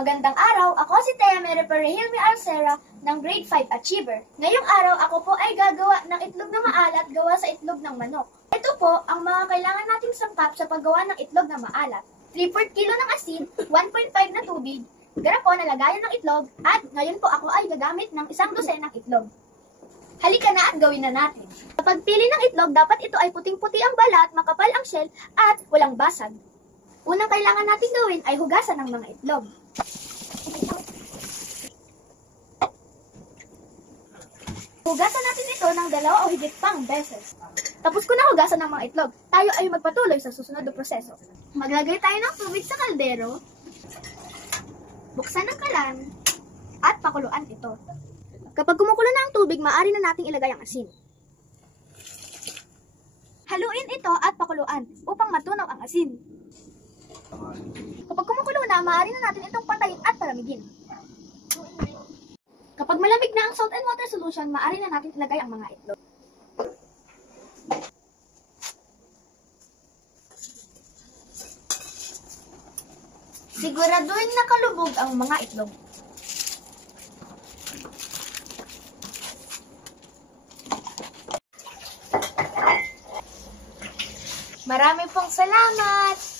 Magandang araw, ako si Thea Mary Perehilme Arcera ng Grade 5 Achiever. Ngayong araw, ako po ay gagawa ng itlog na maalat gawa sa itlog ng manok. Ito po ang mga kailangan nating sangkap sa paggawa ng itlog na maalat. 3/4 kilo ng asin, 1.5 na tubig, garapon na lagayan ng itlog, at ngayon po ako ay gagamit ng 1 dosenang itlog. Halika na at gawin na natin. Sa pagpili ng itlog, dapat ito ay puting-puti ang balat, makapal ang shell, at walang basag. Unang kailangan natin gawin ay hugasan ng mga itlog. Hugasan natin ito ng 2 o higit pang beses. Tapos ko na hugasan ng mga itlog, tayo ay magpatuloy sa susunod na proseso. Maglagay tayo ng tubig sa kaldero, buksan ang kalan, at pakuluan ito. Kapag kumukulo na ang tubig, maaari na nating ilagay ang asin. Haluin ito at pakuluan upang matunaw ang asin. Kapag kumukulo na, maaari na natin itong patayin at palamigin. Kapag malamig na ang salt and water solution, maaari na natin ilagay ang mga itlog. Siguraduhin nakalubog ang mga itlog. Marami pong salamat!